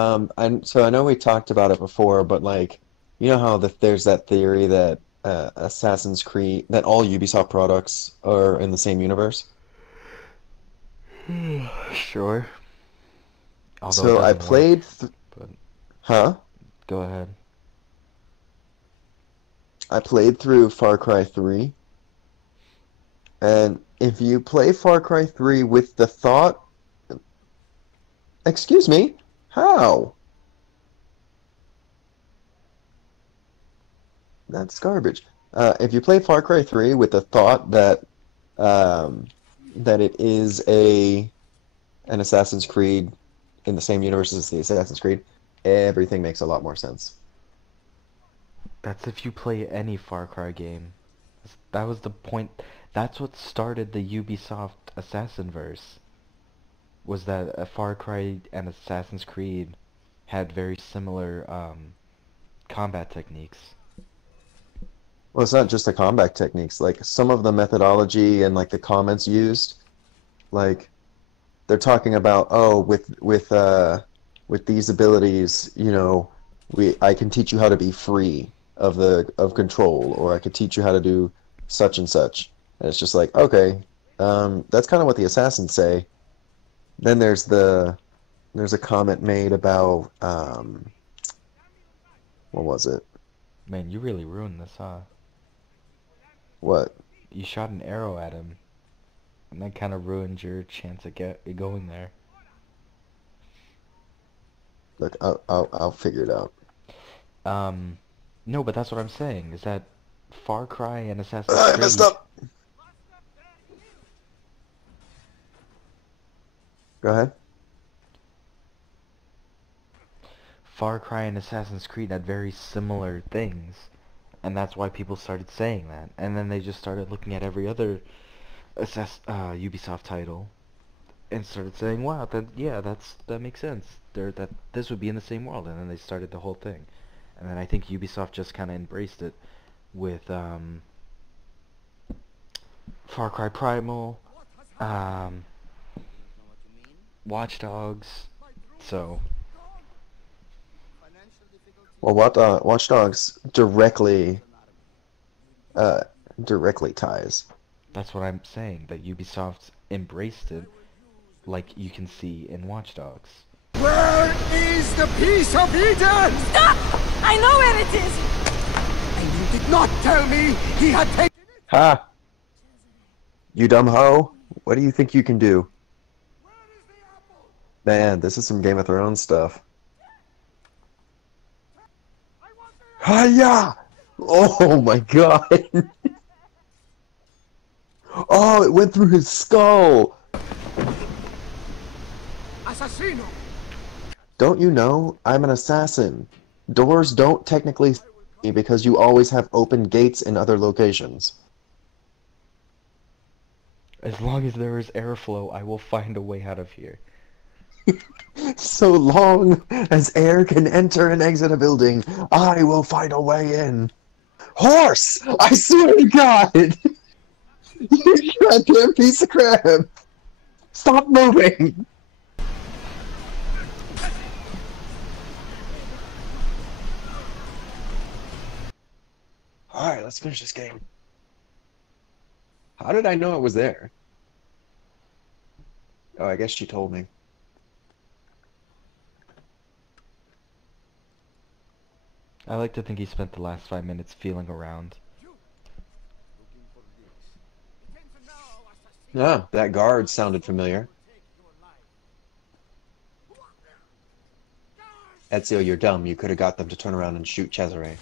So I know we talked about it before, but like, you know how there's that theory that Assassin's Creed, that all Ubisoft products are in the same universe. Sure. Although it So I doesn't work. played, th But huh? go ahead. I played through Far Cry 3, and if you play Far Cry 3 with the thought, excuse me, how? That's garbage. If you play Far Cry 3 with the thought um, that it is a an Assassin's Creed in the same universe as the Assassin's Creed, everything makes a lot more sense. That's if you play any Far Cry game. That was the point. That's what started the Ubisoft Assassinverse. Was that a Far Cry and Assassin's Creed had very similar combat techniques. Well, it's not just the combat techniques, like some of the methodology and like the comments used, like they're talking about, oh, with these abilities, we I can teach you how to be free of control, or I could teach you how to do such and such. And it's just like, okay, that's kind of what the assassins say. Then there's a comment made about what was it? Man, you really ruined this, huh? What? You shot an arrow at him, and that kind of ruined your chance at going there. Look, I'll figure it out. Um, no, but that's what I'm saying, is that Far Cry and Assassin's I messed Creed, up. Go ahead. Far Cry and Assassin's Creed had very similar things, and that's why people started saying that. And then they just started looking at every other Ubisoft title and started saying, "Wow, that makes sense. That this would be in the same world." And then they started the whole thing. And then I think Ubisoft just kind of embraced it with Far Cry Primal, um, Watch Dogs. So Well, what Watch Dogs uh directly ties. that's what I'm saying. That Ubisoft embraced it, like you can see in Watch Dogs. Where is the piece of Eden? Stop! I know where it is! And you did not tell me he had taken it? Ha! You dumb hoe! What do you think you can do? Where is the apple? Man, this is some Game of Thrones stuff. I want the apple! Hiya! Oh my god! Oh, it went through his skull! Assassino! Don't you know? I'm an assassin. Doors don't technically see me because you always have open gates in other locations. As long as there is airflow, I will find a way out of here. So long as air can enter and exit a building, I will find a way in. Horse! I swear to God! You goddamn piece of crap! Stop moving! Alright, let's finish this game. How did I know it was there? Oh, I guess she told me. I like to think he spent the last 5 minutes feeling around. Looking for this. Attention now, Assassino! Yeah, that guard sounded familiar. Take your life. Ezio, you're dumb. You could have got them to turn around and shoot Cesare.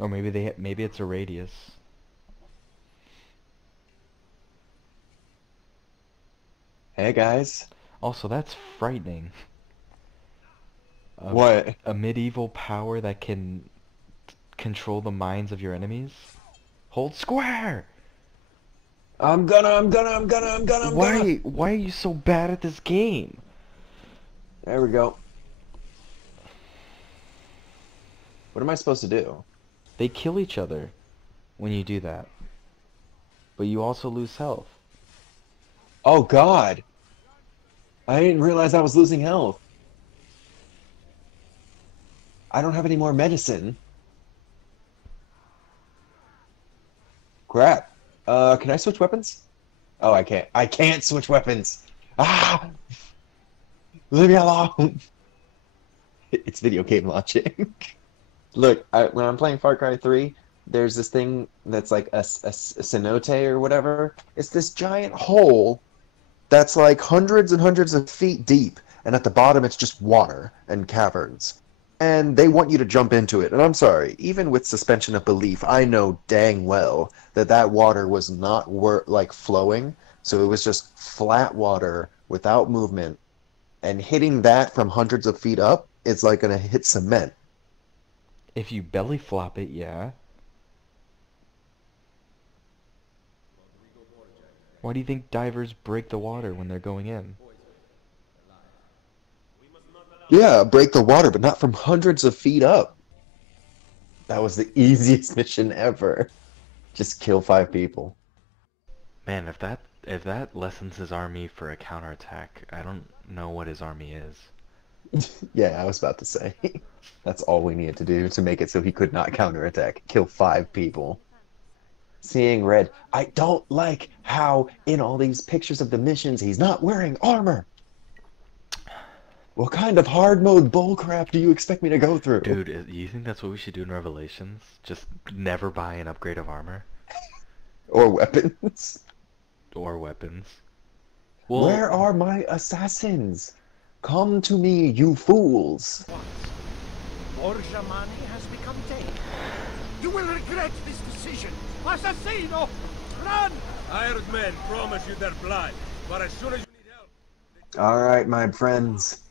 Or maybe it's a radius. Hey, guys. Also, that's frightening. A, What? a medieval power that can control the minds of your enemies? Hold square! I'm gonna! Why are you so bad at this game? There we go. What am I supposed to do? They kill each other when you do that. But you also lose health. Oh God. I didn't realize I was losing health. I don't have any more medicine. Crap. Can I switch weapons? Oh, I can't. I can't switch weapons. Ah, leave me alone. It's video game launching. Look, when I'm playing Far Cry 3, there's this thing that's like a cenote or whatever. It's this giant hole that's like hundreds and hundreds of feet deep, and at the bottom it's just water and caverns. And they want you to jump into it. And I'm sorry, even with suspension of belief, I know dang well that that water was not like flowing, so it was just flat water without movement. And hitting that from hundreds of feet up, it's like gonna hit cement. If you belly flop it, yeah. Why do you think divers break the water when they're going in? Yeah, break the water, but not from hundreds of feet up. That was the easiest mission ever. Just kill 5 people. Man, if that lessens his army for a counterattack, I don't know what his army is. Yeah, I was about to say. That's all we needed to do to make it so he could not counterattack. Kill 5 people. Seeing red. I don't like how in all these pictures of the missions he's not wearing armor. What kind of hard mode bullcrap do you expect me to go through? Dude, you think that's what we should do in Revelations? Just never buy an upgrade of armor? Or weapons? Or weapons. Well, Where are my assassins? Come to me, you fools. Orjamani has become dead. You will regret this decision. Assassino! Run! Hired men promise you their blood, but as soon as you need help... All right, my friends.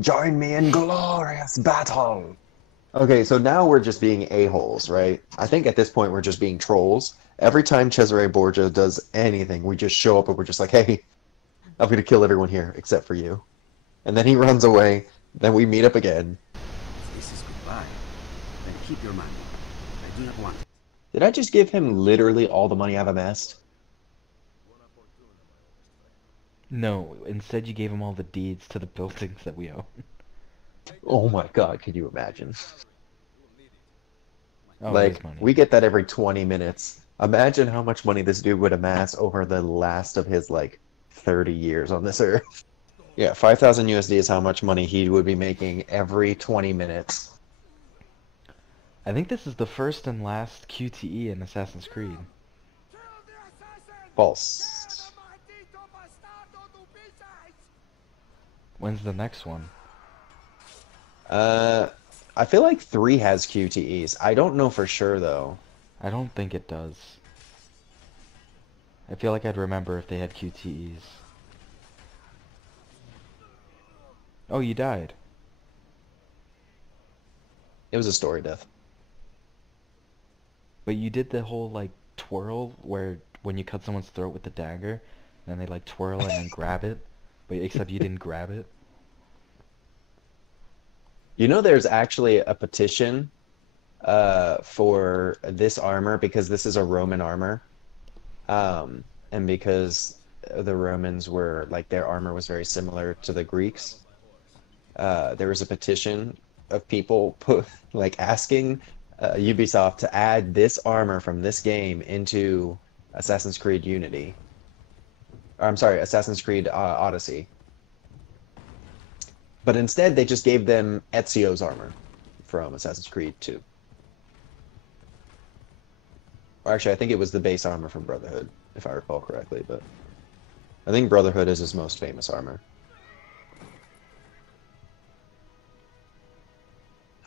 Join me in glorious battle. Okay, so now we're just being a-holes, right? I think at this point we're just being trolls. Every time Cesare Borgia does anything, we just show up and we're just like, hey, I'm gonna kill everyone here except for you. And then he runs away, then we meet up again. This is goodbye. Then keep your money. I do not want it. Did I just give him literally all the money I've amassed? no, instead you gave him all the deeds to the buildings that we own. Oh my god, can you imagine? Oh, it Like, is money. we get that every 20 minutes. Imagine how much money this dude would amass over the last of his, like, 30 years on this earth. Yeah, 5,000 USD is how much money he would be making every 20 minutes. I think this is the first and last QTE in Assassin's Creed. False. When's the next one? I feel like 3 has QTEs. I don't know for sure, though. I don't think it does. I feel like I'd remember if they had QTEs. Oh, you died. It was a story death. But you did the whole, like, twirl where when you cut someone's throat with the dagger, then they, like, twirl and then grab it. But except you didn't grab it. You know, there's actually a petition for this armor because this is a Roman armor. And because the Romans were, like, their armor was very similar to the Greeks. There was a petition of people asking Ubisoft to add this armor from this game into Assassin's Creed Unity. Or, I'm sorry, Assassin's Creed Odyssey. But instead, they just gave them Ezio's armor from Assassin's Creed 2. Or actually, I think it was the base armor from Brotherhood, if I recall correctly, but I think Brotherhood is his most famous armor.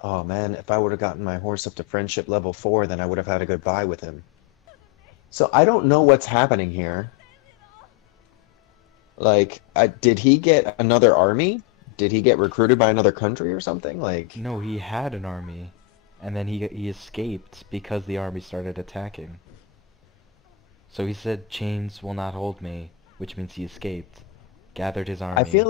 Oh man, if I would have gotten my horse up to friendship level 4, then I would have had a goodbye with him. So I don't know what's happening here. Like, did he get another army? Did he get recruited by another country or something? Like, No, he had an army. And then he escaped because the army started attacking. So he said, chains will not hold me, which means he escaped. Gathered his army. I feel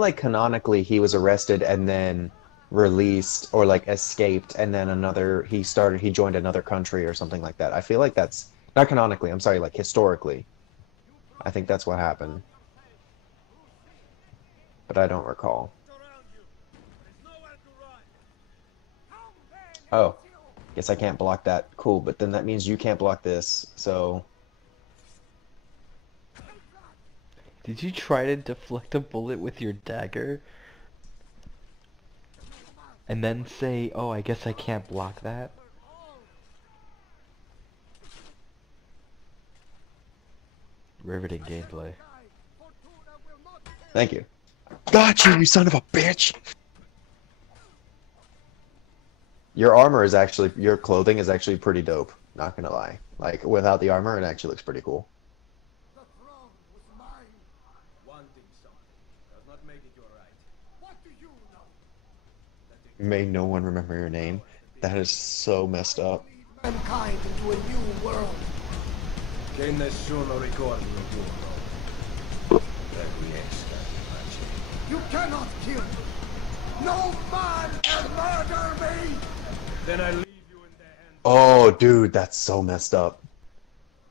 like canonically he was arrested and then released or like escaped and then he joined another country or something like that. I feel like that's not canonically, I'm sorry, like historically. I think that's what happened, but I don't recall. Around you. There's nowhere to run. Oh, guess I can't block that. Cool, but then that means you can't block this, so... Did you try to deflect a bullet with your dagger? And then say, oh, I guess I can't block that? Riveting gameplay. Thank you. Got you, you son of a bitch! Your armor is actually, your clothing is actually pretty dope, not gonna lie. Like, without the armor, it actually looks pretty cool. Wanting something does not make it your right. What do you know? May no one remember your name. That is so messed up. Lead mankind into a new world. Che nessuno ricordi il turno. Requiesca di pace. You cannot kill me. No man can murder me. Then I leave you in their hands. Oh, dude, that's so messed up.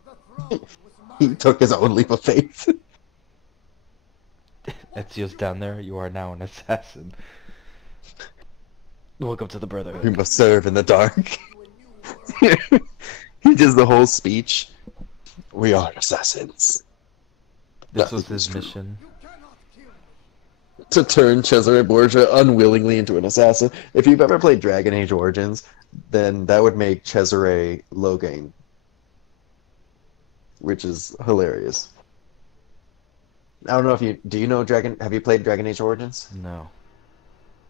The throne was He mine. took his own leap of faith. Ezio's down there, you are now an assassin. Welcome to the We Brotherhood. must serve in the dark. To a new world. He does the whole speech. We are assassins. This was Nothing is his true. mission. You cannot kill me. To turn Cesare Borgia unwillingly into an assassin. If you've ever played Dragon Age Origins, then that would make Cesare Logain. Which is hilarious. I don't know if you... Do you know Dragon... Have you played Dragon Age Origins? No.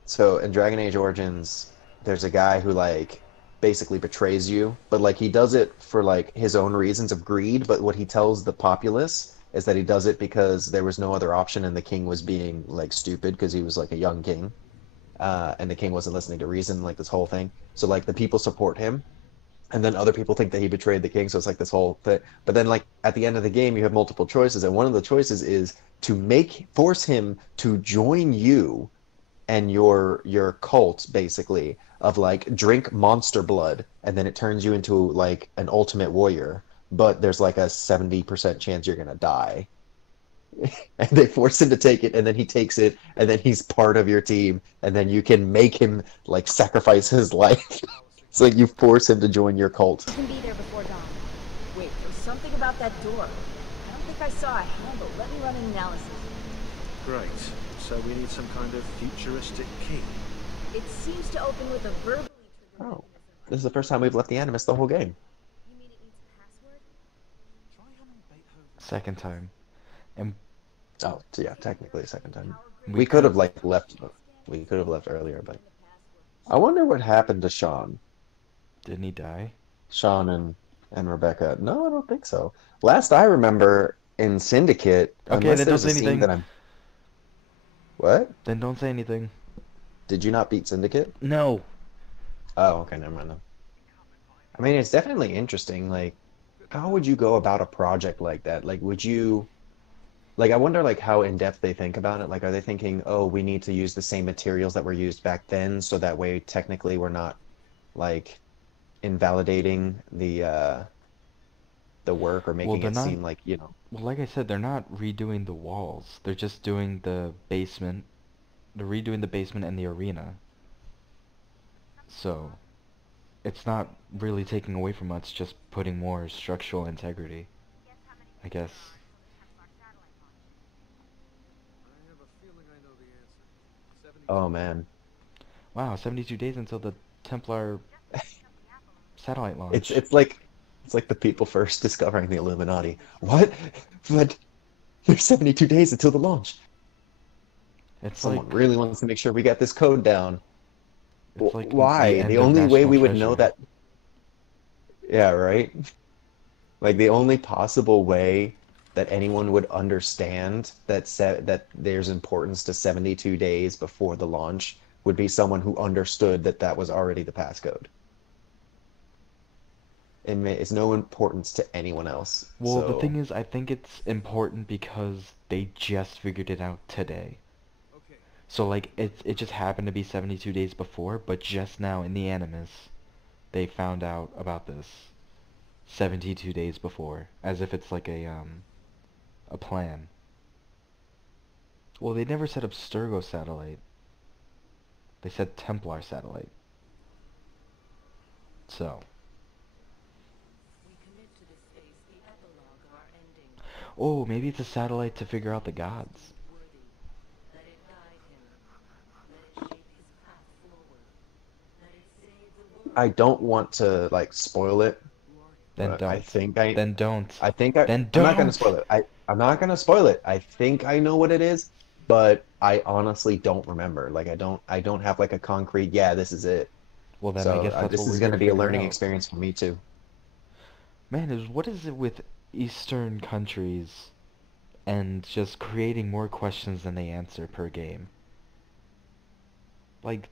So in Dragon Age Origins, there's a guy who like basically betrays you, but like he does it for like his own reasons of greed, but what he tells the populace is that he does it because there was no other option and the king was being like stupid because he was like a young king. And the king wasn't listening to reason, like this whole thing. So like the people support him, and then other people think that he betrayed the king, so it's like this whole thing. But then like at the end of the game you have multiple choices, and one of the choices is to force him to join you and your cult basically of like drink monster blood and then it turns you into like an ultimate warrior, but there's like a 70% chance you're gonna die. And they force him to take it and then he takes it and then he's part of your team and then you can make him like sacrifice his life. It's like you force him to join your cult. You can be there before dawn. Wait, there's something about that door. I don't think I saw a handle. Let me run an analysis. Great. So we need some kind of futuristic key. It seems to open with a verbally triggered Oh, mechanism. this is the first time we've left the Animus the whole game. You mean it needs a password? Try humming Beethoven. Second time. And Oh, so yeah, technically a second time. we We could have like left. We could have left earlier, but I wonder what happened to Sean. Didn't he die? Sean and Rebecca. No, I don't think so. Last I remember in Syndicate, Okay, unless then don't there's say a scene anything. that I'm. What? Then don't say anything. Did you not beat Syndicate? No. Oh, okay, never mind then. I mean, it's definitely interesting. Like, how would you go about a project like that? Like, would you? Like, I wonder, like, how in depth they think about it. Like, are they thinking, oh, we need to use the same materials that were used back then, so that way, technically, we're not, like, invalidating the work or making they're it not- seem like, you know. Well, like I said, they're not redoing the walls. They're just doing the basement. They're redoing the basement and the arena. So, it's not really taking away from us, just putting more structural integrity, I guess. I have a feeling I know the answer. 72. Oh man, Wow, 72 days until the Templar satellite launch. it's like the people first discovering the Illuminati. What? But there's 72 days until the launch. It's Someone like really wants to make sure we got this code down. it's like Why? end The of only way National we would know Treasure. that. Yeah, right? Like the only possible way that anyone would understand that there's importance to 72 days before the launch would be someone who understood that that was already the passcode. It's no importance to anyone else. Well, the So- thing is, I think it's important because they just figured it out today. Okay. So like it just happened to be 72 days before, but just now in the Animus, they found out about this 72 days before, as if it's like a a plan. Well, they never said Abstergo satellite. They said Templar satellite. So. Oh, maybe it's a satellite to figure out the gods. I don't want to like spoil it, Then but I don't. think I Then don't. I think I Then I'm not gonna don't! spoil it. I'm not gonna spoil it. I think I know what it is, but I honestly don't remember. Like I don't have like a concrete, yeah, this is it. Well, then I So guess that's this what is we're here gonna to be a figure learning out. experience for me too. Man, what is it with Eastern countries and just creating more questions than they answer per game? Like,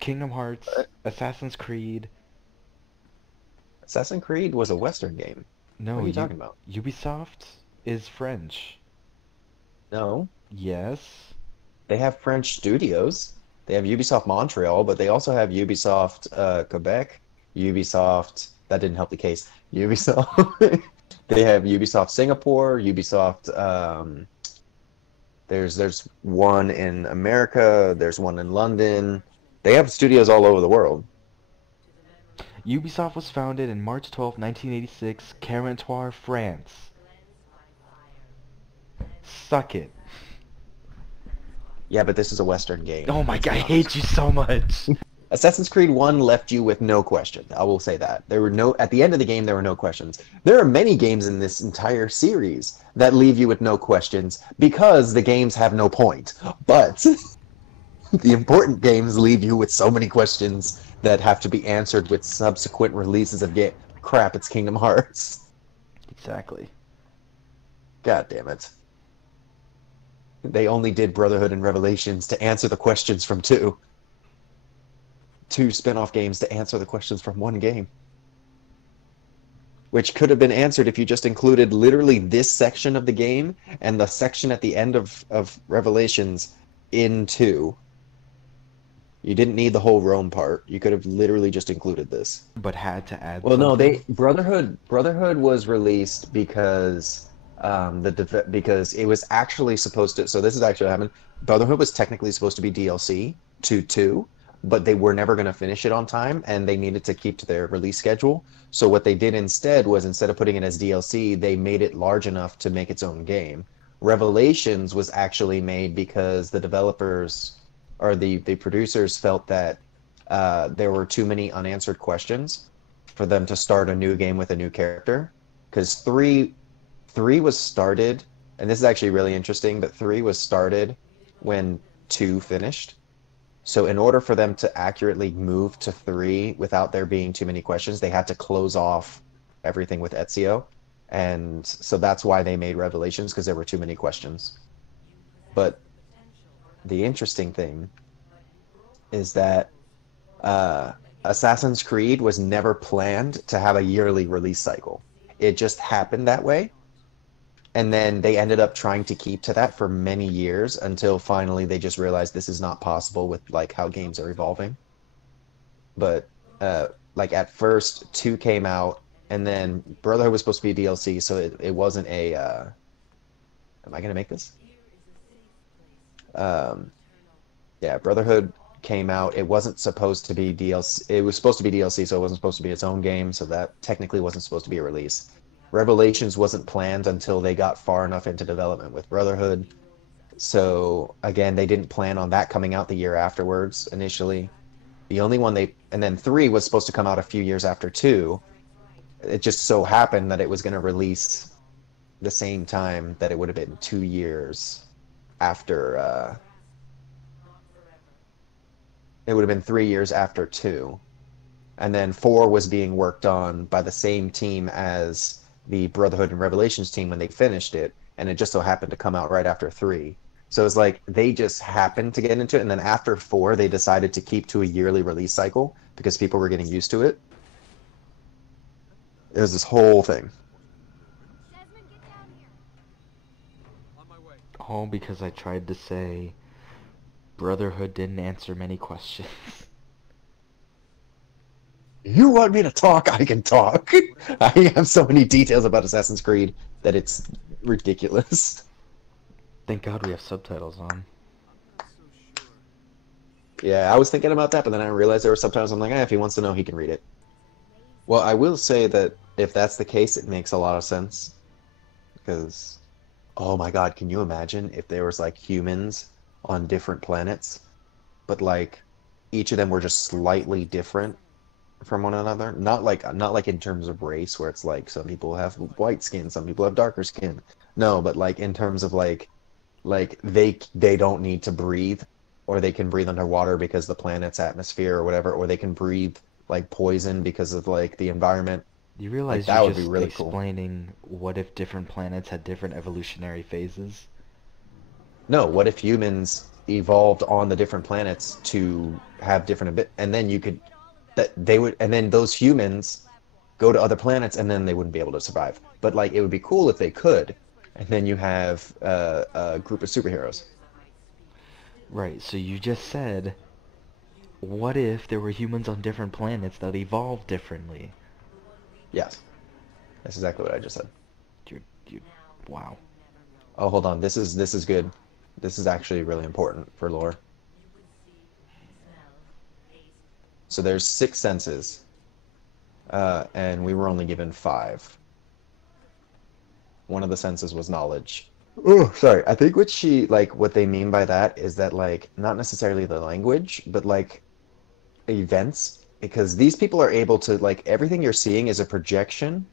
Kingdom Hearts, Assassin's Creed. Assassin's Creed was a Western game. What No, are you talking about? Ubisoft is French. No, Yes. they have French studios. They have Ubisoft Montreal, but they also have Ubisoft Quebec, Ubisoft. That didn't help the case. Ubisoft. They have Ubisoft Singapore, Ubisoft. There's one in America. There's one in London. They have studios all over the world. Ubisoft was founded in March 12, 1986, Carentoire, France. Suck it. Yeah, but this is a Western game. Oh my Let's god, be I honest. hate you so much. Assassin's Creed 1 left you with no question. I will say that. There were no, at the end of the game, there were no questions. There are many games in this entire series that leave you with no questions because the games have no point. But the important games leave you with so many questions that have to be answered with subsequent releases of game. Crap, it's Kingdom Hearts. Exactly. God damn it. They only did Brotherhood and Revelations to answer the questions from two spin-off games to answer the questions from one game. Which could have been answered if you just included literally this section of the game and the section at the end of Revelations in 2. You didn't need the whole Rome part. You could have literally just included this. But had to add Well, no, something. Brotherhood was released because because it was actually supposed to. So this is actually what happened. Brotherhood was technically supposed to be DLC to 2, but they were never going to finish it on time, and they needed to keep to their release schedule. So what they did instead was, instead of putting it as DLC, they made it large enough to make its own game. Revelations was actually made because the developers or the producers felt that there were too many unanswered questions for them to start a new game with a new character. Because three was started, and this is actually really interesting, but 3 was started when 2 finished. So in order for them to accurately move to 3 without there being too many questions, they had to close off everything with Ezio. And so that's why they made Revelations, because there were too many questions. But the interesting thing is that Assassin's Creed was never planned to have a yearly release cycle. It just happened that way. And then they ended up trying to keep to that for many years until finally they just realized this is not possible with like how games are evolving. But like at first 2 came out, and then Brotherhood was supposed to be a DLC, so it wasn't a am I gonna make this? Yeah, Brotherhood came out. It wasn't supposed to be DLC. It was supposed to be DLC, so it wasn't supposed to be its own game, so that technically wasn't supposed to be a release. Revelations wasn't planned until they got far enough into development with Brotherhood. So again, they didn't plan on that coming out the year afterwards initially. The only one and then 3 was supposed to come out a few years after 2. It just so happened that it was going to release the same time that it would have been 2 years after, it would have been 3 years after 2. And then 4 was being worked on by the same team as the Brotherhood and Revelations team when they finished it, and it just so happened to come out right after 3. So it's like they just happened to get into it, and then after 4, they decided to keep to a yearly release cycle because people were getting used to it. It was this whole thing. Oh, because I tried to say Brotherhood didn't answer many questions. You want me to talk? I can talk. I have so many details about Assassin's Creed that it's ridiculous. Thank God we have subtitles on. Yeah, I was thinking about that, but then I realized there were subtitles. I'm like, if he wants to know, he can read it. Well, I will say that if that's the case, it makes a lot of sense. Because, oh my God, can you imagine if there was like humans on different planets, but like each of them were just slightly different from one another? Not like in terms of race, where it's like some people have white skin, some people have darker skin. No, but like in terms of like they don't need to breathe, or they can breathe underwater because the planet's atmosphere or whatever, or they can breathe like poison because of like the environment. You Like realize you're that would be just really cool. explaining what if different planets had different evolutionary phases? No, what if humans evolved on the different planets to have different and then you could that they would and then those humans go to other planets and then they wouldn't be able to survive. But like it would be cool if they could, and then you have a group of superheroes. Right, so you just said, what if there were humans on different planets that evolved differently? Yes, that's exactly what I just said. You, wow. Oh, hold on. This is good. This is actually really important for lore. So there's six senses, and we were only given five. One of the senses was knowledge. Oh, sorry. I think what they mean by that is that like not necessarily the language, but like events, because these people are able to like everything you're seeing is a projection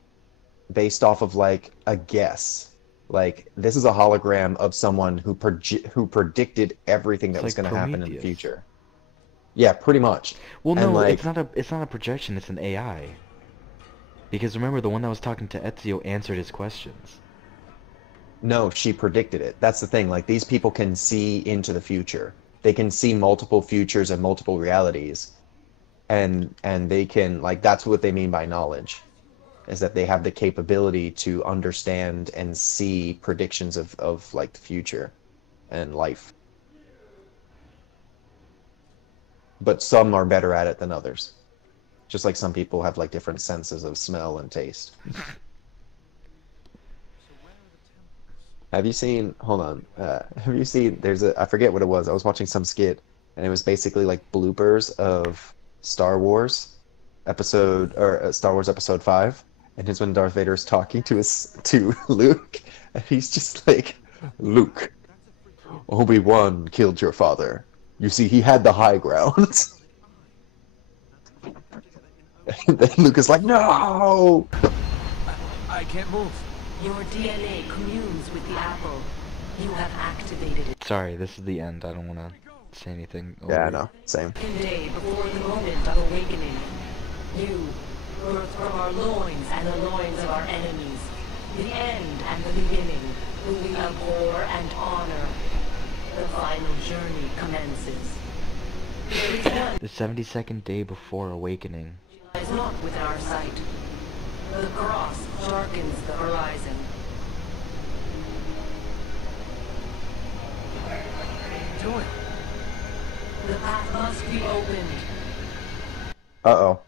based off of like a guess. Like this is a hologram of someone who predicted everything It's that was like going to happen in the Prometheus. future. Yeah, pretty much. Well, And no, like it's not a projection, it's an AI. Because remember, the one that was talking to Ezio answered his questions. no, she predicted it. That's the thing. Like these people can see into the future. They can see multiple futures and multiple realities. And they can like that's what they mean by knowledge, is that they have the capability to understand and see predictions of like the future and life. But some are better at it than others. Just like some people have like different senses of smell and taste. Have you seen, hold on, have you seen, I forget what it was. I was watching some skit and it was basically like bloopers of Star Wars Star Wars episode 5. And it's when Darth Vader is talking to Luke and he's just like, Luke, Obi-Wan killed your father. You see, he had the high ground. And then Luke is like, no! I can't move. Your DNA communes with the apple. You have activated it. Sorry, this is the end. I don't want to say anything over Yeah, I it. know. Same. Day before the moment of awakening. You, birth from our loins and the loins of our enemies. The end and the beginning, whom we abhor and honor. The final journey commences. There is none The 72nd day before awakening. that is not within our sight. The cross darkens the horizon. Doing. The path must be opened. Uh-oh.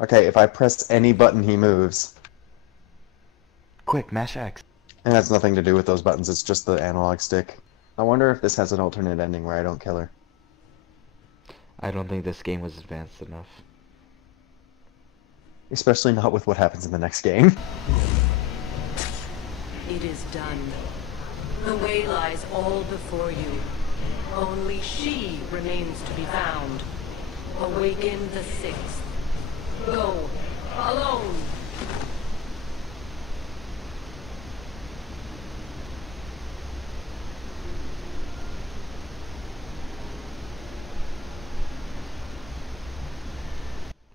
Okay, if I press any button, he moves. Quick, mash X. It has nothing to do with those buttons, it's just the analog stick. I wonder if this has an alternate ending where I don't kill her. I don't think this game was advanced enough. Especially not with what happens in the next game. It is done. The way lies all before you. Only she remains to be found. Awaken the sixth. Go. Alone.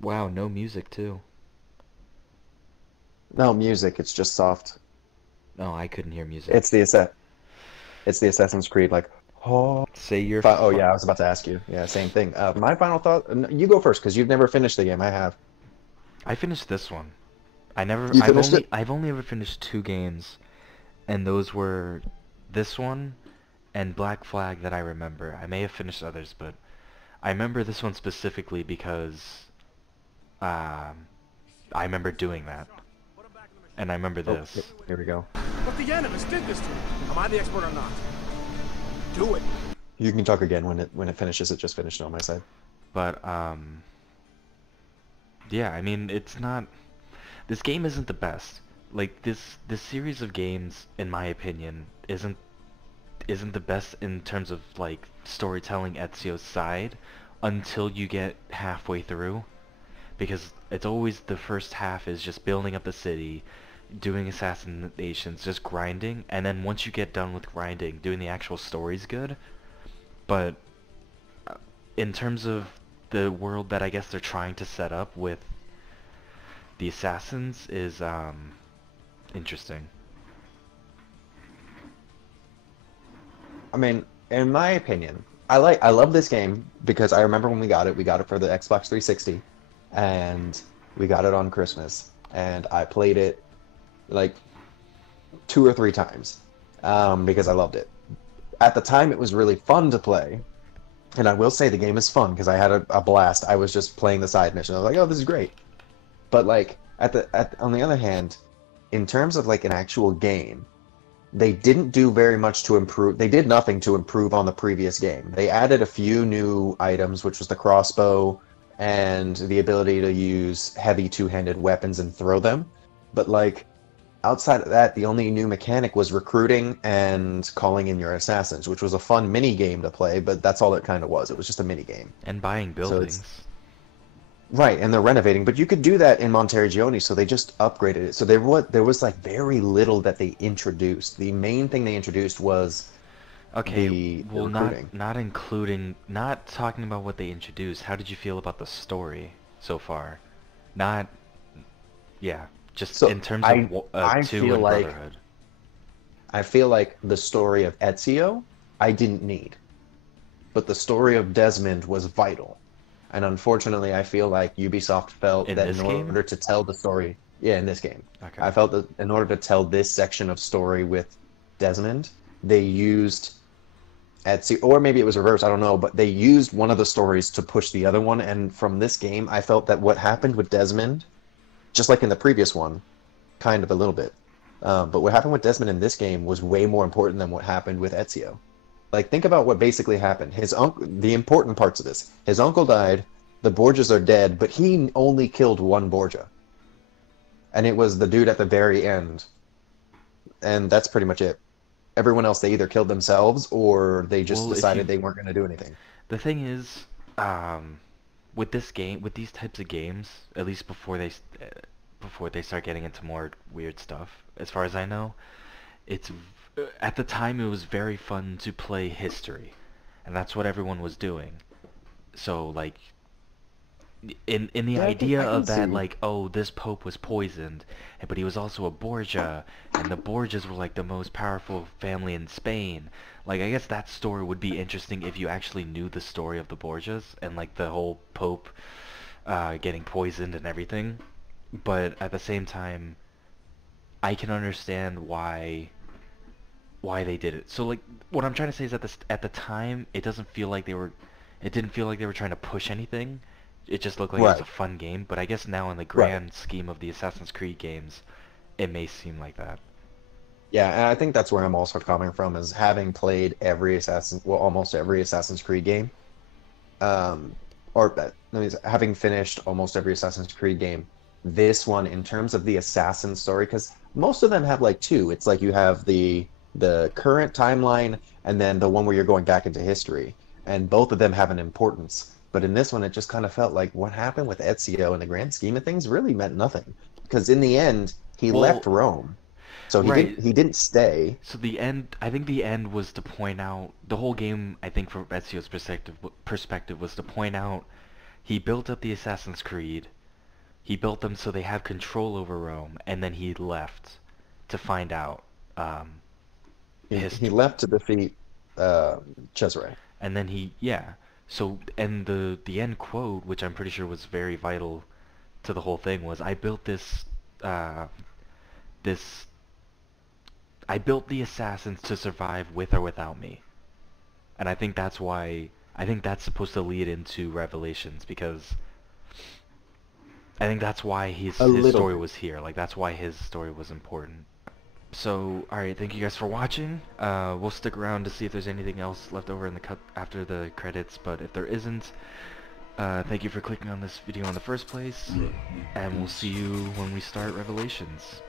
Wow, no music too. No music, it's just soft. No, I couldn't hear music. It's the Assassin's Creed, like, oh. Say your Oh yeah, I was about to ask you. Yeah, same thing. My final thought, you go first, because you've never finished the game, I have. I finished this one. You finished it? I've only ever finished 2 games, and those were this one and Black Flag that I remember. I may have finished others, but I remember this one specifically because I remember doing that. and I remember Oh, this. here we go. But the Animus did this to me. Am I the expert or not? Do it. You can talk again when it finishes. It just finished on my side. But yeah, I mean, it's not. This game isn't the best. Like this series of games, in my opinion, isn't the best in terms of like storytelling Ezio's side until you get halfway through, because it's always the first half is just building up the city, doing assassinations, just grinding, and then once you get done with grinding, doing the actual story's good. But in terms of the world that I guess they're trying to set up with the assassins is interesting. I mean, in my opinion, I love this game because I remember when we got it for the Xbox 360, and we got it on Christmas, and I played it like 2 or 3 times because I loved it. At the time, it was really fun to play, and I will say the game is fun because I had a blast. I was just playing the side mission. I was like, oh, this is great. But like on the other hand, in terms of like an actual game, they didn't do very much to improve. They did nothing to improve on the previous game. They added a few new items, which was the crossbow and the ability to use heavy two-handed weapons and throw them. But like outside of that, the only new mechanic was recruiting and calling in your assassins, which was a fun mini game to play, but that's all it kind of was. It was just a mini game. And buying So it's buildings. right, and they're renovating, but you could do that in Monteriggioni, so they just upgraded it. So there was like very little that they introduced. The main thing they introduced was Okay, the well, recruiting. not talking about what they introduced. How did you feel about the story so far? Not, yeah, just So in terms I of I 2 feel and like Brotherhood. I feel like the story of Ezio I didn't need, but the story of Desmond was vital. And unfortunately, I feel like Ubisoft felt In that this in game? order to tell the story, yeah, in this game, Okay. I felt that in order to tell this section of story with Desmond, they used Ezio, or maybe it was reversed, I don't know, but they used one of the stories to push the other one. And from this game, I felt that what happened with Desmond, just like in the previous one, kind of a little bit, but what happened with Desmond in this game was way more important than what happened with Ezio. Like, think about what basically happened. His uncle, the important parts of this. His uncle died, the Borgias are dead, but he only killed one Borgia. And it was the dude at the very end. And that's pretty much it. Everyone else, they either killed themselves or they just Well, decided they weren't going to do anything. the thing is, with this game, with these types of games, at least before they start getting into more weird stuff, as far as I know, at the time it was very fun to play history, and that's what everyone was doing. So like in the Yeah, idea I can of that, see. like, oh, this pope was poisoned, but he was also a Borgia, and the Borgias were like the most powerful family in Spain. Like, I guess that story would be interesting if you actually knew the story of the Borgias and like the whole pope getting poisoned and everything. But at the same time, I can understand why they did it. So like, what I'm trying to say is at the time, it didn't feel like they were trying to push anything. It just looked like it was Right. a fun game. But I guess now in the Right. grand scheme of the Assassin's Creed games, it may seem like that. Yeah, and I think that's where I'm also coming from, is having played almost every Assassin's Creed game. Um, having finished almost every Assassin's Creed game, this one, in terms of the assassin story, because most of them have like two. It's like you have the current timeline and then the one where you're going back into history, and both of them have an importance. But in this one, it just kind of felt like what happened with Ezio in the grand scheme of things really meant nothing, because in the end, he Well, left Rome, so right. he didn't stay. So I think the end was to point out the whole game. I think from Ezio's perspective was to point out he built up the Assassin's Creed. He built them so they have control over Rome, and then he left to find out He history. left to defeat Cesare. And then yeah. So, and the end quote, which I'm pretty sure was very vital to the whole thing, was uh, this, I built the assassins to survive with or without me. And I think I think that's supposed to lead into Revelations, because I think that's why his little story bit. was here. Like, that's why his story was important. So, alright, thank you guys for watching. We'll stick around to see if there's anything else left over in the cut after the credits, but if there isn't, thank you for clicking on this video in the first place, and we'll see you when we start Revelations.